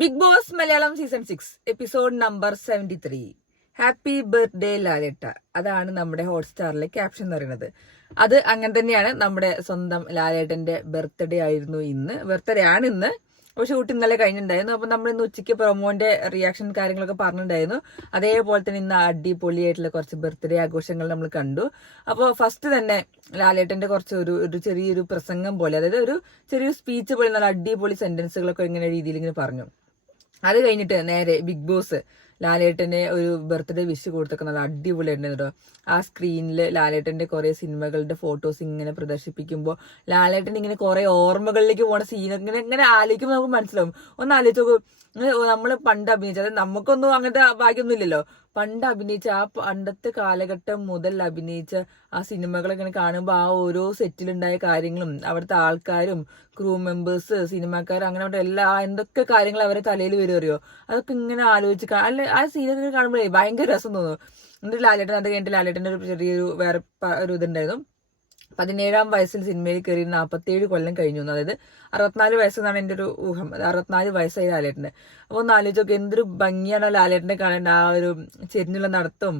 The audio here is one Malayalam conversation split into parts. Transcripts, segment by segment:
Big boss Malayalam season 6 episode number 73 happy birthday ലാലേട്ട. അതാണ് നമ്മുടെ ഹോട്ട്സ്റ്റാറിലെ ക്യാപ്ഷൻ എന്ന് പറയുന്നത്. അത് അങ്ങനെ തന്നെയാണ്. നമ്മുടെ സ്വന്തം ലാലേട്ടന്റെ ബർത്ത്ഡേ ആയിരുന്നു ഇന്ന്. ബർത്ത്ഡേ ആണ് ഇന്ന്. അപ്പോൾ ഷൂട്ട് ഇന്നലെ കഴിഞ്ഞിട്ടുണ്ടായിരുന്നു. അപ്പൊ നമ്മൾ ഇന്ന് ഉച്ചയ്ക്ക് പ്രൊമോന്റെ റിയാക്ഷൻ കാര്യങ്ങളൊക്കെ പറഞ്ഞിട്ടുണ്ടായിരുന്നു. അതേപോലെ തന്നെ ഇന്ന് അടിപൊളിയായിട്ടുള്ള കുറച്ച് ബർത്ത്ഡേ ആഘോഷങ്ങൾ നമ്മൾ കണ്ടു. അപ്പോൾ ഫസ്റ്റ് തന്നെ ലാലേട്ടന്റെ കുറച്ച് ഒരു ചെറിയൊരു പ്രസംഗം പോലെ, അതായത് ഒരു ചെറിയൊരു സ്പീച്ച് പോലെ നല്ല അടിപൊളി സെന്റൻസുകളൊക്കെ ഇങ്ങനെ രീതിയിൽ ഇങ്ങനെ പറഞ്ഞു. അത് കഴിഞ്ഞിട്ട് നേരെ ബിഗ് ബോസ് ലാലേട്ടനെ ഒരു ബർത്ത്ഡേ വിഷ് കൊടുത്തൊക്കെ നല്ല അടിപൊളിയായിരുന്നു. ആ സ്ക്രീനിൽ ലാലേട്ടന്റെ കുറെ സിനിമകളുടെ ഫോട്ടോസ് ഇങ്ങനെ പ്രദർശിപ്പിക്കുമ്പോൾ ലാലേട്ടൻ ഇങ്ങനെ കുറെ ഓർമ്മകളിലേക്ക് പോണ സീനൊക്കെ ഇങ്ങനെ ഇങ്ങനെ ആലോചിക്കുമ്പോൾ നമുക്ക് മനസ്സിലാവും. ഒന്ന് ആലോചിച്ച് നോക്കും, നമ്മള് പണ്ട് അഭിനയിച്ച, അതായത് നമുക്കൊന്നും അങ്ങനത്തെ ഭാഗ്യമൊന്നും ഇല്ലല്ലോ. പണ്ട് അഭിനയിച്ച ആ പണ്ടത്തെ കാലഘട്ടം മുതൽ അഭിനയിച്ച ആ സിനിമകളൊക്കെ കാണുമ്പോൾ ആ ഓരോ സെറ്റിലുണ്ടായ കാര്യങ്ങളും അവിടുത്തെ ആൾക്കാരും ക്രൂ മെമ്പേഴ്സ് സിനിമാക്കാരും അങ്ങനെ എല്ലാ എന്തൊക്കെ കാര്യങ്ങൾ അവരെ തലയിൽ വരുമറിയോ, അതൊക്കെ ഇങ്ങനെ ആലോചിച്ച് അല്ലെ ആ സീനൊക്കെ കാണുമ്പോഴേ ഭയങ്കര രസം തോന്നും. എന്നിട്ട് ലാലേട്ടൻ അത് കഴിഞ്ഞിട്ട് ലാലേട്ടൻ്റെ ഒരു ചെറിയൊരു വേറെ ഒരു ഇതുണ്ടായിരുന്നു. 17-ാം വയസ്സിൽ സിനിമയിൽ കയറി 47 കൊല്ലം കഴിഞ്ഞു. അതായത് 64 വയസ്സെന്നാണ് എൻ്റെ ഒരു ഊഹം. 64 വയസ്സായി ലാലേട്ടന്. അപ്പോൾ ഒന്ന് ആലോചിച്ചൊക്കെ എന്തൊരു ഭംഗിയാണ് ലാലേട്ടനെ കാണേണ്ട. ആ ഒരു ചെരിഞ്ഞുള്ള നടത്തും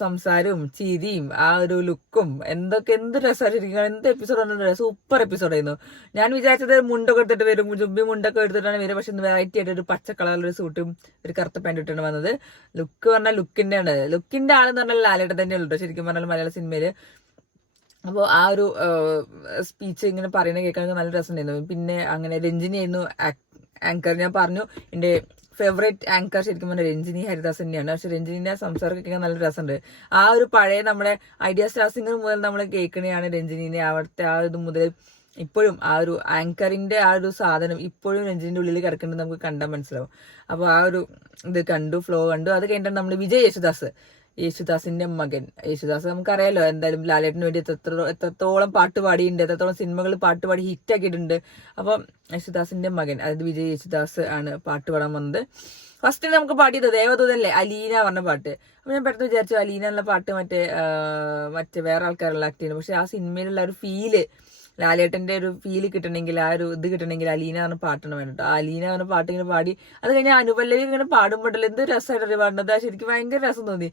സംസാരവും ചിരിയും ആ ഒരു ലുക്കും എന്ത് രസമായിരിക്കും. എന്ത് എപ്പിസോഡാണ്, സൂപ്പർ എപ്പിസോഡായിരുന്നു. ഞാൻ വിചാരിച്ചത് മുണ്ടൊക്കെ എടുത്തിട്ട് വരും, ജുബി മുണ്ടൊക്കെ എടുത്തിട്ടാണ് വരും. പക്ഷെ ഇന്ന് വെറൈറ്റി ആയിട്ട് ഒരു പച്ച കളറിലൊരു സൂട്ടും ഒരു കറുത്ത പാൻറ് ഇട്ടാണ് വന്നത്. ലുക്ക് പറഞ്ഞാൽ ലുക്കിന്റെ ആളെന്ന് പറഞ്ഞാൽ ലാലേട്ടൻ തന്നെയുള്ളൂ കേട്ടോ ശരിക്കും പറഞ്ഞാൽ മലയാള സിനിമയില്. അപ്പോൾ ആ ഒരു സ്പീച്ച് ഇങ്ങനെ പറയുന്ന കേൾക്കാൻ നല്ല രസമുണ്ടായിരുന്നു. പിന്നെ അങ്ങനെ രഞ്ജിനി ആയിരുന്നു ആങ്കർ. ഞാൻ പറഞ്ഞു എൻ്റെ ഫേവറേറ്റ് ആങ്കർ ശരിക്കും പറഞ്ഞാൽ രഞ്ജിനി ഹരിദാസ് തന്നെയാണ്. പക്ഷെ രഞ്ജിനിന്റെ സംസാരം കേൾക്കാൻ നല്ല രസമുണ്ട്. ആ ഒരു പഴയ നമ്മുടെ ഐഡിയ സ്റ്റാർ സിംഗർ മുതൽ നമ്മൾ കേൾക്കണെയാണ് രഞ്ജിനിനെ. അവിടുത്തെ ആ ഇത് മുതൽ ഇപ്പോഴും ആ ഒരു ആങ്കറിന്റെ ആ ഒരു സാധനം ഇപ്പോഴും രഞ്ജിനിന്റെ ഉള്ളിൽ കിടക്കുന്നത് നമുക്ക് കണ്ടാൽ മനസ്സിലാവും. അപ്പോൾ ആ ഒരു ഇത് കണ്ടു, ഫ്ലോ കണ്ടു. അത് കഴിഞ്ഞിട്ടാണ് നമ്മൾ വിജയ് യേശുദാസിന്റെ മകൻ. യേശുദാസ് നമുക്കറിയാലോ എന്തായാലും ലാലേട്ടന് വേണ്ടി എത്രത്തോളം പാട്ട് പാടിയിട്ടുണ്ട്, എത്രത്തോളം സിനിമകൾ പാട്ട് പാടി ഹിറ്റാക്കിയിട്ടുണ്ട്. അപ്പം യേശുദാസിന്റെ മകൻ, അതായത് വിജയ് യേശുദാസ് ആണ് പാട്ട് പാടാൻ വന്നത്. ഫസ്റ്റ് നമുക്ക് പാടിയത് ദേവദൂതനല്ലേ, അലീന പറഞ്ഞ പാട്ട്. അപ്പൊ ഞാൻ പെട്ടെന്ന് വിചാരിച്ചു അലീന എന്നുള്ള പാട്ട് മറ്റേ വേറെ ആൾക്കാരുള്ള ആക്ട് ചെയ്യുന്നു. പക്ഷെ ആ സിനിമയിലുള്ള ഒരു ഫീല്, ലാലേട്ടന്റെ ഒരു ഫീല് കിട്ടണമെങ്കിൽ, ആ ഒരു ഇത് കിട്ടണമെങ്കിൽ അലീന പറഞ്ഞ പാട്ടാണ് വേണ്ടിട്ട്. ആ അലീന പറഞ്ഞ പാട്ട് ഇങ്ങനെ പാടി അത് കഴിഞ്ഞാൽ അനുപല്ലവി ഇങ്ങനെ പാടുമ്പോഴല്ലോ എന്ത് രസമായിട്ടൊരു പാടുന്നത്. ശരിക്കും ഭയങ്കര രസം തോന്നി.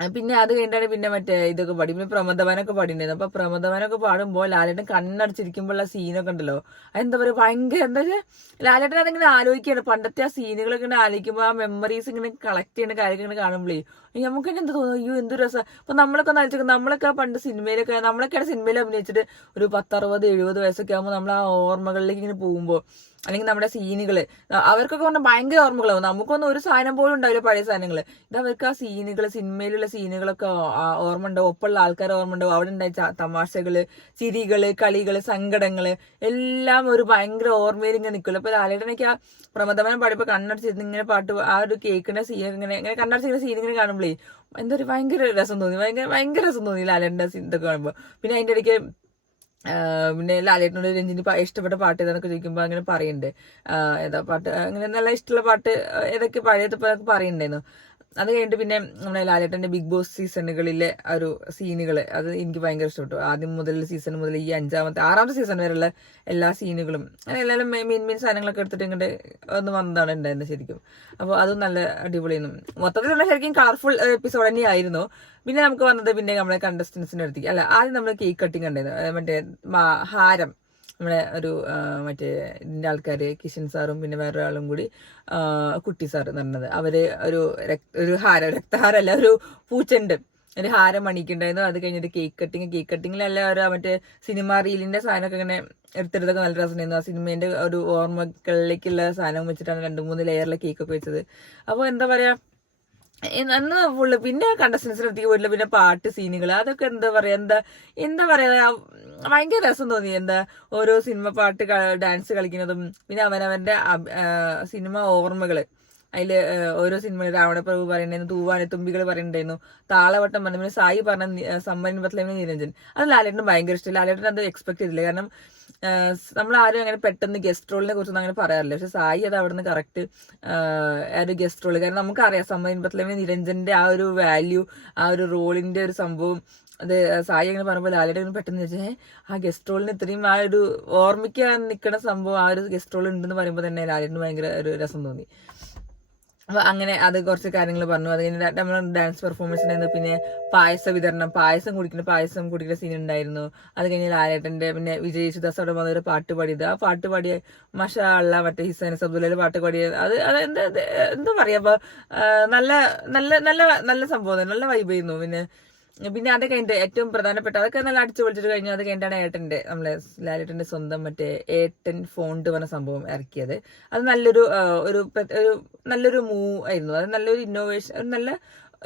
പിന്നെ അത് കഴിഞ്ഞിട്ടാണ് പിന്നെ മറ്റേ ഇതൊക്കെ പാടി, പിന്നെ പ്രമദവനൊക്കെ പാടിണ്ടായിരുന്നു. അപ്പൊ പ്രമദവനൊക്കെ പാടുമ്പോൾ ലാലേട്ടൻ കണ്ണടച്ചിരിക്കുമ്പോഴുള്ള സീനൊക്കെ ഉണ്ടല്ലോ, അതെന്താ പറയുക ഭയങ്കര എന്താ വെച്ചാൽ ലാലേട്ടൻ അതിങ്ങനെ ആലോചിക്കുകയാണ്. പണ്ടത്തെ ആ സീനുകളൊക്കെ ഇങ്ങനെ ആലോചിക്കുമ്പോൾ ആ മെമ്മറീസ് ഇങ്ങനെ കളക്ട് ചെയ്യുന്ന കാര്യങ്ങൾ ഇങ്ങനെ കാണുമ്പോഴേ നമുക്ക് തന്നെ എന്താ തോന്നുന്നു, അയ്യോ എന്ത് രസം. അപ്പൊ നമ്മളൊക്കെ ഒന്ന് ആലോചിക്കും, നമ്മളൊക്കെ പണ്ട് നമ്മളൊക്കെയാണ് സിനിമയിൽ അഭിനയിച്ചിട്ട് ഒരു 60-70 വയസ്സൊക്കെ ആകുമ്പോൾ നമ്മൾ ആ ഓർമ്മകളിലേക്ക് ഇങ്ങനെ പോകുമ്പോൾ, അല്ലെങ്കിൽ നമ്മുടെ സീനുകള് അവർക്കൊക്കെ പറഞ്ഞാൽ ഭയങ്കര ഓർമ്മകളാവും. നമുക്കൊന്നും ഒരു സാധനം പോലും ഉണ്ടാവില്ല പഴയ സാധനങ്ങള്. ഇത് അവർക്ക് ആ സീനുകള്, സിനിമയിലുള്ള സീനുകളൊക്കെ ഓർമ്മ ഉണ്ടാവും. ഒപ്പമുള്ള ആൾക്കാർ ഓർമ്മ ഉണ്ടാവും. അവിടെ ഉണ്ടായ തമാശകള്, ചിരികള്, കളികള്, സങ്കടങ്ങള് എല്ലാം ഒരു ഭയങ്കര ഓർമ്മയിൽ ഇങ്ങനെ നിൽക്കുമല്ലോ. അപ്പൊ ലാലേട്ടനൊക്കെ ആ പ്രമദവനം പാടിയപ്പോ കണ്ണടച്ചിരുന്ന് ഇങ്ങനെ പാട്ട് ആ ഒരു കേൾക്കുന്ന സീനൊക്കെ ഇങ്ങനെ കണ്ണടച്ചിരുന്ന സീൻ ഇങ്ങനെ കാണുമ്പോഴേ എന്തൊരു ഭയങ്കര രസം തോന്നി. ഭയങ്കര രസം തോന്നി ലാലേട്ടന്റെ ഇതൊക്കെ കാണുമ്പോൾ. പിന്നെ അതിന്റെ ഇടയ്ക്ക് പിന്നെ ലാലേട്ടനോട് രഞ്ജിനി ഇഷ്ടപ്പെട്ട പാട്ട് ഏതാന്നൊക്കെ ചോദിക്കുമ്പോൾ അങ്ങനെ പറയുന്നുണ്ട്. ഏതാ പാട്ട് അങ്ങനെ നല്ല ഇഷ്ടമുള്ള പാട്ട് ഏതൊക്കെ പഴയതൊക്കെ പറയുന്നുണ്ടായിരുന്നു. അത് കഴിഞ്ഞിട്ട് പിന്നെ നമ്മുടെ ലാലേട്ടന്റെ ബിഗ് ബോസ് സീസണുകളിലെ ഒരു സീനുകള് അത് എനിക്ക് ഭയങ്കര ഇഷ്ടപ്പെട്ടു. ആദ്യം മുതൽ സീസൺ മുതൽ ഈ 6ാമത്തെ സീസൺ വരെയുള്ള എല്ലാ സീനുകളും അങ്ങനെ എല്ലാവരും മെയിൻ സാധനങ്ങളൊക്കെ എടുത്തിട്ട് ഇങ്ങോട്ട് ഒന്ന് വന്നതാണ് ഉണ്ടായിരുന്നത് ശരിക്കും. അപ്പോൾ അതും നല്ല അടിപൊളിയായിരുന്നു. മൊത്തത്തിലുള്ള ശരിക്കും കളർഫുൾ എപ്പിസോഡ് തന്നെയായിരുന്നു. പിന്നെ നമുക്ക് വന്നത് പിന്നെ നമ്മളെ കണ്ടസ്റ്റൻസിന്റെ അടുത്തേക്ക് ആദ്യം നമ്മൾ കേക്ക് കട്ടിങ് ഉണ്ടായിരുന്നു. മറ്റേ ഹാരം നമ്മുടെ ഒരു മറ്റേ ഇതിന്റെ ആൾക്കാര് കിഷൻ സാറും പിന്നെ വേറൊരാളും കൂടി കുട്ടി സാർ എന്ന് പറഞ്ഞത് അവര് ഒരു രക്തഹാരമല്ല, ഒരു പൂച്ചണ്ട് ഒരു ഹാരം അണിക്കുണ്ടായിരുന്നു. അത് കഴിഞ്ഞിട്ട് കേക്ക് കട്ടിങ്ങിലല്ല ഒരു മറ്റേ സിനിമ റീലിന്റെ സാധനമൊക്കെ ഇങ്ങനെ എടുത്തെടുത്തൊക്കെ നല്ല രസമുണ്ടായിരുന്നു. ആ സിനിമേന്റെ ഒരു ഓർമ്മകളിലേക്കുള്ള സാധനം വെച്ചിട്ടാണ് 2-3 ലെയറിലെ കേക്കൊക്കെ വെച്ചത്. അപ്പോൾ എന്താ പറയാ അന്ന് ഫുള്ള് പിന്നെ കണ്ടസ്റ്റൻസിന് അടുത്തേക്ക് പോയിട്ടില്ല. പിന്നെ പാട്ട് സീനുകൾ അതൊക്കെ എന്താ പറയാ ഭയങ്കര രസം തോന്നി. ഓരോ സിനിമ പാട്ട് ഡാൻസ് കളിക്കുന്നതും പിന്നെ അവനവന്റെ സിനിമ ഓർമ്മകള് അതില് ഓരോ സിനിമയിൽ രാവണപ്രഭു പറയുന്നുണ്ടായിരുന്നു, തൂവാന തുമ്പികൾ പറയുന്നുണ്ടായിരുന്നു, താളവട്ടം പറഞ്ഞു, പിന്നെ സായി പറഞ്ഞ സമ്മൻ ബത്ലമിന് നിരഞ്ജൻ. അത് ലാലേട്ടന് ഭയങ്കര ഇഷ്ടം. ലാലേട്ടൻ അത് എക്സ്പെക്ട് ചെയ്തില്ല. കാരണം നമ്മൾ ആരും അങ്ങനെ പെട്ടെന്ന് ഗസ്റ്റ് റോളിനെ കുറിച്ചൊന്നും അങ്ങനെ പറയാറില്ല. പക്ഷെ സായി അത് അവിടെ നിന്ന് കറക്റ്റ് ഒരു ഗസ്റ്റ് റോള്, കാരണം നമുക്കറിയാം സമ്മൻ ബത്ലമിന് നിരഞ്ജന്റെ ആ ഒരു വാല്യൂ, ആ ഒരു റോളിന്റെ ഒരു സംഭവം അത് സായി അങ്ങനെ പറയുമ്പോൾ ലാലേട്ടൻ പെട്ടെന്ന് വെച്ചാൽ ആ ഗസ്റ്റ് റോളിന് ഇത്രയും ആ ഒരു ഓർമ്മിക്കാൻ നിൽക്കുന്ന സംഭവം ആ ഒരു ഗസ്റ്റ് റോൾ ഉണ്ടെന്ന് പറയുമ്പോൾ തന്നെ ലാലേട്ടന് ഭയങ്കര ഒരു രസം തോന്നി. അപ്പൊ അങ്ങനെ അത് കുറച്ച് കാര്യങ്ങൾ പറഞ്ഞു. അത് കഴിഞ്ഞ് നമ്മൾ ഡാൻസ് പെർഫോമൻസിന് പിന്നെ പായസം കുടിക്കുന്ന സീൻ ഉണ്ടായിരുന്നു. അത് കഴിഞ്ഞ് ലാലേട്ടന്റെ പിന്നെ വിജയ് യേശുദാസ് അവിടെ വന്നൊരു പാട്ട് പാടിയത്, ആ പാട്ട് പാടിയ മഷാ അള്ളാ മറ്റേ ഹിസൈൻ സബ്ദുല്ലയിൽ പാട്ട് പാടിയത്, അത് എന്താ പറയാ, അപ്പൊ നല്ല നല്ല നല്ല നല്ല സംഭവം, നല്ല വൈബ് ചെയ്യുന്നു. പിന്നെ അത് കഴിഞ്ഞിട്ട് ഏറ്റവും പ്രധാനപ്പെട്ട അതൊക്കെ നല്ല അടിച്ചു പൊളിച്ചിട്ട് കഴിഞ്ഞു. അത് കഴിഞ്ഞിട്ടാണ് നമ്മളെ ലാലേട്ടന്റെ സ്വന്തം മറ്റേ ഏട്ടൻ ഫോണ്ട് പറഞ്ഞ സംഭവം ഇറക്കിയത്. അത് നല്ലൊരു നല്ലൊരു മൂവ് ആയിരുന്നു. അത് നല്ലൊരു നല്ല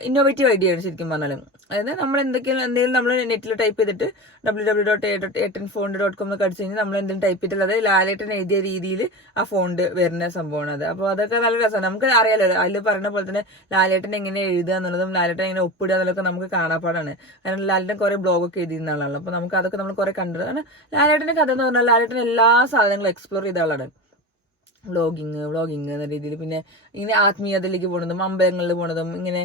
ഇന്നോവേറ്റീവ് ഐഡിയ ആണ് ശരിക്കും പറഞ്ഞാലും. അതായത് നമ്മൾ എന്തെങ്കിലും നമ്മൾ നെറ്റിൽ ടൈപ്പ് ചെയ്തിട്ട് www.8nfont.com എന്നൊക്കെ അടിച്ചു കഴിഞ്ഞാൽ നമ്മൾ എന്തെങ്കിലും ടൈപ്പ് ചെയ്തിട്ട് അത് ലാലേട്ടൻ എഴുതിയ രീതിയിൽ ആ ഫോണ്ട് വരുന്ന സംഭവമാണ് അത്. അപ്പോൾ അതൊക്കെ നല്ല രസമാണ്. നമുക്ക് അറിയാലോ അതിൽ പറയുന്ന പോലെ തന്നെ ലാലേട്ടൻ എങ്ങനെ എഴുതുക എന്നുള്ളതും ലാലേട്ടൻ എങ്ങനെ ഒപ്പിടുക എന്നുള്ളതൊക്കെ നമുക്ക് കാണാപ്പാടാണ്. കാരണം ലാലേട്ടൻ കുറെ ബ്ലോഗൊക്കെ എഴുതിയിരുന്ന ആളാണ്. അപ്പോൾ നമുക്ക് അതൊക്കെ നമ്മൾ കുറെ കണ്ടത്. കാരണം ലാലേട്ടന്റെ കഥ എന്ന് പറഞ്ഞാൽ ലാലേട്ടൻ എല്ലാ സാധനങ്ങളും എക്സ്പ്ലോർ ചെയ്ത ആളാണ്. വ്ളോഗിങ് എന്ന രീതിയിൽ. പിന്നെ ഇങ്ങനെ ആത്മീയതയിലേക്ക് പോണതും അമ്പലങ്ങളിൽ പോണതും ഇങ്ങനെ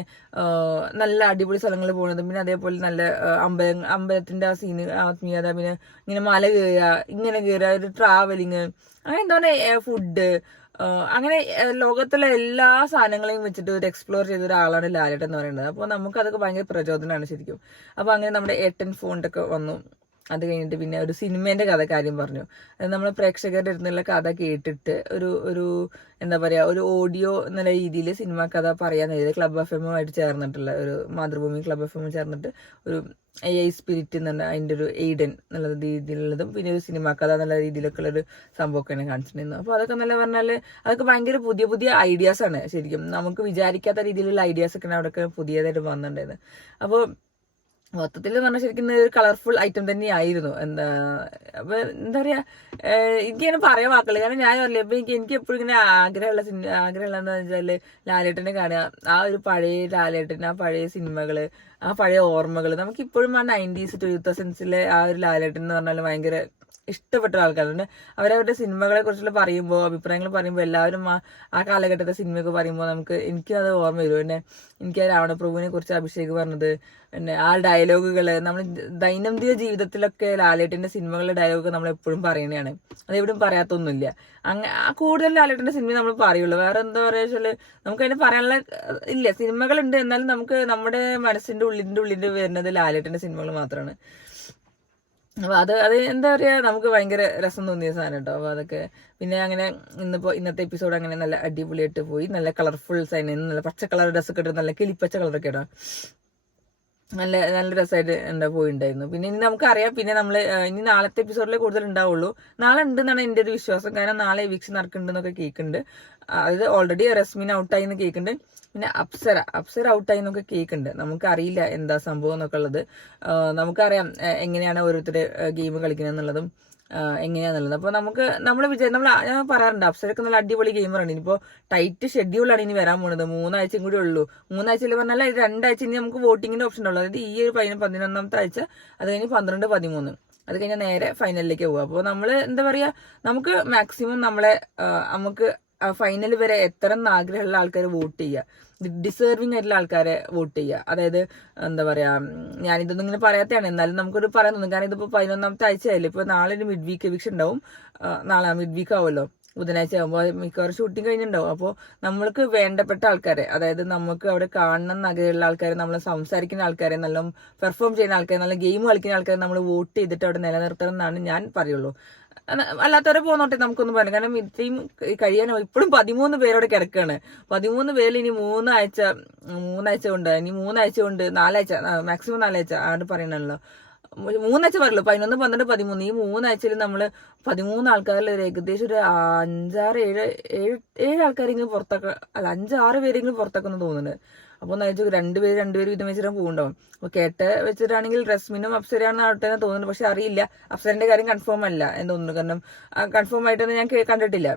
നല്ല അടിപൊളി സ്ഥലങ്ങളിൽ പോണതും പിന്നെ അതേപോലെ നല്ല അമ്പലത്തിന്റെ ആ സീന് ആത്മീയത, പിന്നെ ഇങ്ങനെ മല കയറുക ഒരു ട്രാവലിങ്, അങ്ങനെ എന്താ പറയുക ഫുഡ്, അങ്ങനെ ലോകത്തിലെ എല്ലാ സാധനങ്ങളെയും വെച്ചിട്ട് ഒരു എക്സ്പ്ലോർ ചെയ്ത ഒരാളാണ് ലാലേട്ടൻ എന്ന് പറയുന്നത്. അപ്പോൾ നമുക്ക് അതൊക്കെ ഭയങ്കര പ്രചോദനമാണ് ശരിക്കും. അപ്പോൾ അങ്ങനെ നമ്മുടെ ഏട്ടൻ ഫോണ്ടൊക്കെ വന്നു. അത് കഴിഞ്ഞിട്ട് പിന്നെ ഒരു സിനിമേന്റെ കാര്യം പറഞ്ഞു. അത് നമ്മൾ പ്രേക്ഷകരുടെ അടുത്തുള്ള കഥ കേട്ടിട്ട് ഒരു എന്താ പറയാ ഒരു ഓഡിയോ എന്നുള്ള രീതിയിൽ സിനിമ കഥ പറയാൻ ക്ലബ് FM ചേർന്നിട്ടുള്ള ഒരു മാതൃഭൂമി ക്ലബ് FM ചേർന്നിട്ട് ഒരു AI സ്പിരിറ്റ് എന്നുള്ള അതിന്റെ ഒരു എയ്ഡൻ എന്നുള്ള രീതിയിലുള്ളതും പിന്നെ ഒരു സിനിമ കഥ എന്നുള്ള രീതിയിലൊക്കെ ഉള്ള ഒരു സംഭവമൊക്കെയാണ് കാണിച്ചിട്ടുണ്ടായിരുന്നു. അപ്പോൾ അതൊക്കെ നല്ല പറഞ്ഞാല് അതൊക്കെ ഭയങ്കര പുതിയ ഐഡിയാസ് ആണ് ശരിക്കും. നമുക്ക് വിചാരിക്കാത്ത രീതിയിലുള്ള ഐഡിയാസ് ഒക്കെ അവിടെയൊക്കെ പുതിയതായിട്ട് വന്നിട്ടുണ്ടായിരുന്നു. അപ്പോൾ മൊത്തത്തിൽ എന്ന് പറഞ്ഞാൽ ശരിക്കും ഒരു കളർഫുൾ ഐറ്റം തന്നെയായിരുന്നു. അപ്പൊ എന്താ പറയാ, എനിക്കിങ്ങനെ പറയാൻ വാക്കുള്ളൂ. കാരണം ഞാൻ പറഞ്ഞില്ല, ഇപ്പൊ എനിക്ക് എപ്പോഴും ഇങ്ങനെ ആഗ്രഹമുള്ളതെന്ന് വെച്ചാല് ലാലേട്ടനെ കാണുക, ആ ഒരു പഴയ ലാലേട്ടൻ, ആ പഴയ സിനിമകള്, ആ പഴയ ഓർമ്മകള്. നമുക്ക് ഇപ്പോഴും ആ 90s 2000s ആ ഒരു ലാലേട്ടൻ എന്ന് പറഞ്ഞാൽ ഭയങ്കര ഇഷ്ടപ്പെട്ട ആൾക്കാരുണ്ട്. അവരവരുടെ സിനിമകളെ കുറിച്ചുള്ള പറയുമ്പോൾ അഭിപ്രായങ്ങൾ പറയുമ്പോൾ എല്ലാവരും ആ കാലഘട്ടത്തെ സിനിമയൊക്കെ പറയുമ്പോൾ എനിക്കും അത് ഓർമ്മ വരും. പിന്നെ എനിക്ക് ആ രാവണപ്രഭുവിനെ കുറിച്ച് അഭിഷേക് പറഞ്ഞത്, പിന്നെ ആ ഡയലോഗുകള് നമ്മൾ ദൈനംദിന ജീവിതത്തിലൊക്കെ ലാലേട്ടന്റെ സിനിമകളുടെ ഡയലോഗ് നമ്മൾ എപ്പോഴും പറയുന്നതാണ്. അതെവിടെയും പറയാത്തൊന്നുമില്ല. കൂടുതൽ ലാലേട്ടന്റെ സിനിമ നമ്മൾ പറയുള്ളൂ. വേറെ എന്താ പറയാ വെച്ചാല് നമുക്ക് അതിന് പറയാനുള്ള ഇല്ല. സിനിമകളുണ്ട്, എന്നാലും നമുക്ക് നമ്മുടെ മനസ്സിന്റെ ഉള്ളിന്റെ വരുന്നത് ലാലേട്ടന്റെ സിനിമകൾ മാത്രമാണ്. അപ്പൊ അത് എന്താ പറയാ, നമുക്ക് ഭയങ്കര രസം തോന്നിയ സാധനം കേട്ടോ. അപ്പൊ അതൊക്കെ പിന്നെ അങ്ങനെ ഇന്നത്തെ എപ്പിസോഡ് അങ്ങനെ നല്ല അടിപൊളിയായിട്ട് പോയി. നല്ല കളർഫുൾ സൈൻ, നല്ല പച്ച കളർ ഡ്രസ്സൊക്കെ ഇട്ട് നല്ല കിളിപ്പച്ച കളറൊക്കെ ഇടാം. നല്ല നല്ല രസമായിട്ട് പോയിണ്ടായിരുന്നു. പിന്നെ ഇനി നമുക്കറിയാം, പിന്നെ ഇനി നാളത്തെ എപ്പിസോഡിലെ കൂടുതൽ ഉണ്ടാവുള്ളൂ. നാളെ ഉണ്ടെന്നാണ് എന്റെ ഒരു വിശ്വാസം. കാരണം നാളെ എവിക്ഷൻ നടക്കുന്നുണ്ടെന്നൊക്കെ കേൾക്കുന്നുണ്ട്. അത് ഓൾറെഡി റസ്മിൻ ഔട്ടായി എന്ന് കേൾക്കുന്നുണ്ട്. പിന്നെ അപ്സര ഔട്ടായി എന്നൊക്കെ കേൾക്കുന്നുണ്ട്. നമുക്കറിയില്ല എന്താ സംഭവം എന്നൊക്കെ ഉള്ളത്. നമുക്കറിയാം എങ്ങനെയാണ് ഓരോരുത്തര് ഗെയിം കളിക്കുന്നത് എന്നുള്ളതും എങ്ങനെയാന്നുള്ളത്. അപ്പൊ ഞാൻ പറയാറുണ്ട്, അപ്സരക്ക് നല്ല അടിപൊളി ഗെയിമറാണ്. ഇനിയിപ്പോ ടൈറ്റ് ഷെഡ്യൂളാണ് ഇനി വരാൻ പോകുന്നത്. 3 ആഴ്ചയും കൂടി ഉള്ളൂ. 3 ആഴ്ചയിൽ പറഞ്ഞാൽ 2 ആഴ്ച ഇനി നമുക്ക് വോട്ടിങ്ങിന്റെ ഓപ്ഷൻ ഉള്ളൂ. അതായത് ഈ ഒരു 11ാമത്തെ ആഴ്ച, അത് കഴിഞ്ഞ് 12, 13, അത് കഴിഞ്ഞാൽ നേരെ ഫൈനലിലേക്ക് പോകും. അപ്പോൾ എന്താ പറയാ, നമുക്ക് മാക്സിമം നമുക്ക് ഫൈനൽ വരെ എത്തണം ആഗ്രഹമുള്ള ആൾക്കാർ വോട്ട് ചെയ്യുക. ഡിസേർവിംഗ് ആയിട്ടുള്ള ആൾക്കാരെ വോട്ട് ചെയ്യുക. അതായത് എന്താ പറയാ, ഞാനിതൊന്നും ഇങ്ങനെ പറയാത്തതാണ്, എന്നാലും നമുക്കൊരു പറയാൻ തോന്നും. കാരണം ഇതിപ്പോ 11ാമത്തെ ആഴ്ചയായില്ലേ. ഇപ്പൊ നാളെ ഒരു മിഡ് വീക്ക് എവിക്ഷൻ ഉണ്ടാവും. നാളെ മിഡ് വീക്ക് ആവുമല്ലോ, ബുധനാഴ്ച ആകുമ്പോൾ മിക്കവാറും ഷൂട്ടിംഗ് കഴിഞ്ഞിട്ടുണ്ടാവും. അപ്പോൾ നമ്മൾക്ക് വേണ്ടപ്പെട്ട ആൾക്കാരെ, അതായത് നമുക്ക് അവിടെ കാണണം എന്നഗ്രഹമുള്ള ആൾക്കാരെ, നമ്മൾ സംസാരിക്കുന്ന ആൾക്കാരെ, നല്ല പെർഫോം ചെയ്യുന്ന ആൾക്കാരെ, നല്ല ഗെയിം കളിക്കുന്ന ആൾക്കാരെ നമ്മൾ വോട്ട് ചെയ്തിട്ട് അവിടെ നിലനിർത്തണം എന്നാണ് ഞാൻ പറയുള്ളൂ. അല്ലാത്തവരെ പോന്നോട്ടെ, നമുക്കൊന്നും പറയാം. കാരണം ഇത്രയും കഴിയാനോ ഇപ്പോഴും 13 പേരോടെ കിടക്കുകയാണ്. 13 പേരിൽ ഇനി 3 ആഴ്ച കൊണ്ട്, ഇനി 3 ആഴ്ച കൊണ്ട് 4 ആഴ്ച, മാക്സിമം 4 ആഴ്ച ആണ് പറയണല്ലോ. 3 ആഴ്ച പറയുള്ളൂ. 11, 12, 13. ഈ 3 ആഴ്ചയിൽ നമ്മള് 13 ആൾക്കാരിൽ ഏകദേശം ഒരു 5, 6, 7 ആൾക്കാരെങ്കിലും പുറത്തൊക്കെ, അല്ല 5, 6 പേരെങ്കിലും പുറത്തൊക്കെ ഒന്ന് തോന്നുന്നുണ്ട്. അപ്പൊ ഒന്ന് അയച്ചു 2 പേര് വീതം വെച്ചിട്ട് പോകുന്നുണ്ടാവും. അപ്പൊ കേട്ട് വെച്ചിട്ടാണെങ്കിൽ റസ്മിനും അപ്സരയാണെന്ന് ആവട്ടെ തോന്നുന്നു. പക്ഷെ അറിയില്ല, അപ്സരന്റെ കാര്യം കൺഫേം അല്ല എന്ന് തോന്നുന്നു. കാരണം കൺഫേം ആയിട്ടൊന്നും ഞാൻ കണ്ടിട്ടില്ല.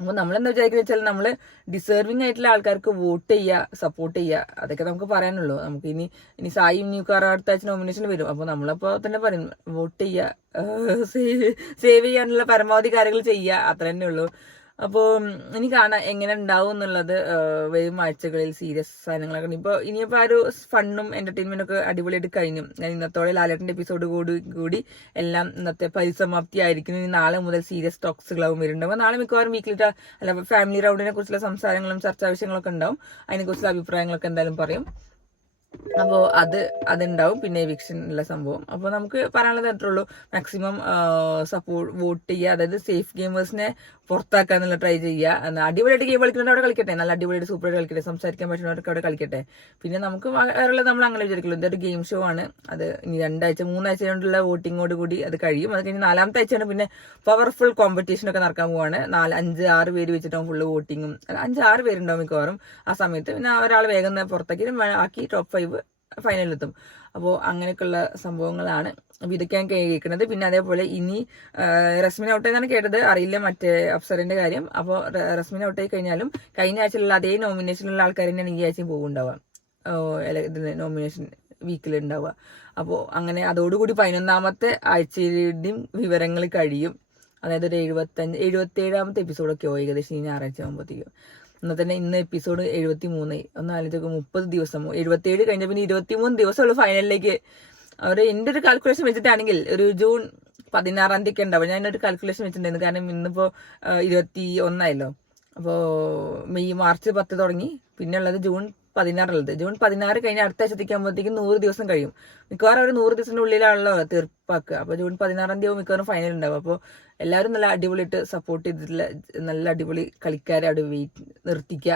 അപ്പൊ നമ്മളെന്താ വിചാരിക്കുന്ന വെച്ചാൽ നമ്മള് ഡിസേർവിംഗ് ആയിട്ടുള്ള ആൾക്കാർക്ക് വോട്ട് ചെയ്യുക, സപ്പോർട്ട് ചെയ്യുക, അതൊക്കെ നമുക്ക് പറയാനുള്ളൂ. നമുക്ക് ഇനി സായി ന്യൂക്കാർ അടുത്ത ആഴ്ച നോമിനേഷൻ വരും. അപ്പൊ നമ്മളപ്പോ തന്നെ പറയും വോട്ട് ചെയ്യുക, സേവ് ചെയ്യാനുള്ള പരമാവധി കാര്യങ്ങൾ ചെയ്യുക, അത്ര തന്നെ ഉള്ളൂ. അപ്പോൾ ഇനി കാണാം എങ്ങനെ ഉണ്ടാവും എന്നുള്ളത് വരും ആഴ്ചകളിൽ സീരിയസ് സാധനങ്ങളൊക്കെ. ഇനിയിപ്പോൾ ആ ഒരു ഫണ്ണും എന്റർടൈൻമെന്റും ഒക്കെ അടിപൊളിയായിട്ട് കഴിഞ്ഞു. ഞാൻ ഇന്നത്തോടെ ലാലേട്ടന്റെ എപ്പിസോഡ് കൂടി എല്ലാം ഇന്നത്തെ പരിസമാപ്തി ആയിരിക്കും. ഇനി നാളെ മുതൽ സീരിയസ് ടോക്സുകളാവും വരുന്നുണ്ട്. അപ്പോൾ നാളെ മിക്കവാറും വീക്കിലി അല്ല ഫാമിലി റൗണ്ടിനെ കുറിച്ചുള്ള സംസാരങ്ങളും ചർച്ചാ വിഷയങ്ങളൊക്കെ ഉണ്ടാവും. അതിനെക്കുറിച്ചുള്ള അഭിപ്രായങ്ങളൊക്കെ എന്തായാലും പറയും. അപ്പോൾ അതുണ്ടാവും. പിന്നെ എവിക്ഷൻ ഉള്ള സംഭവം. അപ്പോൾ നമുക്ക് പറയാനുള്ളത് അത്രേ ഉള്ളൂ. മാക്സിമം വോട്ട് ചെയ്യുക, അതായത് സേഫ് ഗെയിമേഴ്സിനെ പുറത്താക്കാന്നുള്ള ട്രൈ ചെയ്യുക. അടിപൊളിയായിട്ട് ഗെയിം കളിക്കുന്നവർ അവിടെ കളിക്കട്ടെ, നല്ല അടിപൊളിയായിട്ട് സൂപ്പറായിട്ട് കളിക്കട്ടെ, സംസാരിക്കാൻ പറ്റുന്നവർക്ക് അവിടെ കളിക്കട്ടെ. പിന്നെ നമുക്ക് വേറെ നമ്മൾ അങ്ങനെ വിചാരിക്കുള്ളൂ, ഇതൊരു ഗെയിം ഷോ ആണ്. അത് ഇനി 2-3 ആഴ്ച കൊണ്ടുള്ള വോട്ടിങ്ങോട് കൂടി അത് കഴിയും. അത് കഴിഞ്ഞ് 4ാമത്തെ ആഴ്ചയാണ് പിന്നെ പവർഫുൾ കോമ്പറ്റീഷൻ ഒക്കെ നടക്കാൻ പോവാണ്. 5-6 പേര് വെച്ചിട്ടാവും ഫുള്ള് വോട്ടിങ്ങും. 5-6 പേരുണ്ടാവും മിക്കവാറും ആ സമയത്ത്. പിന്നെ ഒരാൾ വേഗം പുറത്താക്കി ആക്കി ടോപ്പ് 5 ഫൈനലിലെത്തും. അപ്പോൾ അങ്ങനെയൊക്കെയുള്ള സംഭവങ്ങളാണ് ഇതൊക്കെയാണ് കേൾക്കുന്നത്. പിന്നെ അതേപോലെ ഇനി റസ്മിൻ ഔട്ട് എന്നാണ് കേട്ടത്, അറിയില്ല മറ്റേ അപ്സറിന്റെ കാര്യം. അപ്പോൾ റസ്മിൻ ഔട്ട് ആയി കഴിഞ്ഞാലും കഴിഞ്ഞ ആഴ്ചയിലുള്ള അതേ നോമിനേഷനിലുള്ള ആൾക്കാർ തന്നെയാണ് ഈ ആഴ്ചയും പോകുന്നുണ്ടാവുക, നോമിനേഷൻ വീക്കിൽ ഉണ്ടാവുക. അപ്പോൾ അങ്ങനെ അതോടുകൂടി 11ാമത്തെ ആഴ്ചയുടെയും വിവരങ്ങൾ കഴിയും. അതായത് ഒരു 77ാമത്തെ എപ്പിസോഡൊക്കെ ഏകദേശം ഈ ഞായറാഴ്ച ആകുമ്പോഴത്തേക്കും. എന്നാൽ തന്നെ ഇന്ന് എപ്പിസോഡ് 73. ഒന്ന് ആലോചിച്ച് 30 ദിവസമോ 77 കഴിഞ്ഞ പിന്നെ 23 ദിവസമുള്ളൂ ഫൈനലിലേക്ക്. എൻ്റെ ഒരു കാൽക്കുലേഷൻ വെച്ചിട്ടാണെങ്കിൽ ഒരു ജൂൺ 16-ാം തീയതി ഒക്കെ ഉണ്ടാവും. ഞാനൊരു കാൽക്കുലേഷൻ വെച്ചിട്ടുണ്ടായിരുന്നു. കാരണം ഇന്നിപ്പോൾ 21 അപ്പോൾ മാർച്ച് 10 തുടങ്ങി, പിന്നെ ഉള്ളത് ജൂൺ 16 ഉള്ളത്. ജൂൺ 16 കഴിഞ്ഞ് അടുത്ത ആഴ്ചത്തേക്ക് ആകുമ്പോഴത്തേക്കും 100 ദിവസം കഴിയും. മിക്കവാറും ഒരു 100 ദിവസത്തിന്റെ ഉള്ളിലാണല്ലോ തീർപ്പാക്കുക. അപ്പോൾ ജൂൺ 16-ാം തീയതി മിക്കവാറും ഫൈനൽ ഉണ്ടാവും. അപ്പോൾ എല്ലാവരും നല്ല അടിപൊളിയായിട്ട് സപ്പോർട്ട് ചെയ്തിട്ടുള്ള നല്ല അടിപൊളി കളിക്കാരെ അവിടെ നിർത്തിക്കുക,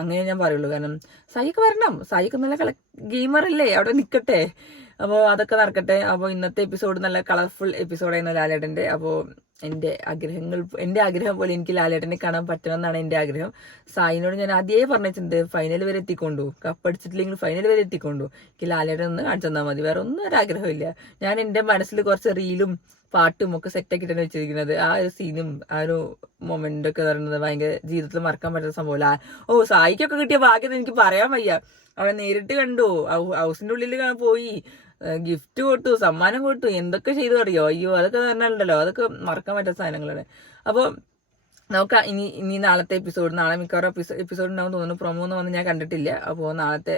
അങ്ങനെ ഞാൻ പറയുള്ളൂ. കാരണം സായിക്ക് വരണം, സായിക്ക് നല്ല ഗെയിമർ അല്ലേ, അവിടെ നിൽക്കട്ടെ. അപ്പോൾ അതൊക്കെ നടക്കട്ടെ. അപ്പോൾ ഇന്നത്തെ എപ്പിസോഡ് നല്ല കളർഫുൾ എപ്പിസോഡായിരുന്നു ലാലേട്ടന്റെ. അപ്പോൾ എൻ്റെ ആഗ്രഹം പോലെ എനിക്ക് ലാലേട്ടനെ കാണാൻ പറ്റണമെന്നാണ് എൻ്റെ ആഗ്രഹം. സായിനോട് ഞാൻ ആദ്യമേ പറഞ്ഞിട്ടുണ്ട്, ഫൈനൽ വരെ എത്തിക്കൊണ്ടു, കപ്പടിച്ചിട്ടില്ലെങ്കിൽ ഫൈനൽ വരെ എത്തിക്കൊണ്ടു, എനിക്ക് ലാലേട്ടൻ ഒന്ന് കാണിച്ചു തന്നാൽ മതി, വേറെ ഒന്നും ഒരു ആഗ്രഹമില്ല. ഞാൻ എൻ്റെ മനസ്സിൽ കുറച്ച് റീലും പാട്ടും ഒക്കെ സെറ്റാക്കിയിട്ടാണ് വെച്ചിരിക്കുന്നത്. ആ ഒരു സീനും ആ ഒരു മൊമെന്റ് ഒക്കെ പറയുന്നത് ഭയങ്കര ജീവിതത്തിൽ മറക്കാൻ പറ്റുന്ന സംഭവമല്ല. സായിക്കൊക്കെ കിട്ടിയ ഭാഗ്യം എനിക്ക് പറയാൻ വയ്യ. അവനെ നേരിട്ട് കണ്ടു, ഹൗസിന്റെ ഉള്ളിൽ പോയി, ഗിഫ്റ്റ് കൊടുത്തു, സമ്മാനം കൊടുത്തു, എന്തൊക്കെ ചെയ്തു അറിയോ. അയ്യോ, അതൊക്കെ പറഞ്ഞാലുണ്ടല്ലോ, അതൊക്കെ മറക്കാൻ പറ്റാത്ത സാധനങ്ങളാണ്. അപ്പോൾ നോക്കാം ഇനി നാളത്തെ എപ്പിസോഡ്. നാളെ മിക്കവാറും എപ്പിസോഡ് ഉണ്ടാവും തോന്നുന്നു. പ്രൊമോ ഒന്നും വന്ന് ഞാൻ കണ്ടിട്ടില്ല. അപ്പോൾ നാളത്തെ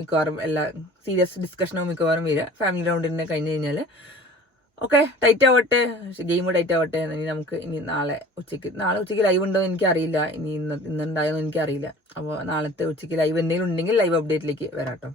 മിക്കവാറും എല്ലാ സീരിയസ് ഡിസ്കഷനും മിക്കവാറും വരിക ഫാമിലി റൗണ്ടിനെ കഴിഞ്ഞ് കഴിഞ്ഞാൽ. ഓക്കെ, ടൈറ്റ് ആവട്ടെ, ഗെയിം ടൈറ്റ് ആവട്ടെ. ഇനി നാളെ ഉച്ചയ്ക്ക് ലൈവ് ഉണ്ടോ എന്ന് എനിക്കറിയില്ല. ഇന്നുണ്ടായെന്ന് എനിക്കറിയില്ല. അപ്പോൾ നാളത്തെ ഉച്ചയ്ക്ക് ലൈവ് എന്തെങ്കിലും ഉണ്ടെങ്കിൽ ലൈവ് അപ്ഡേറ്റിലേക്ക് വരാം കേട്ടോ.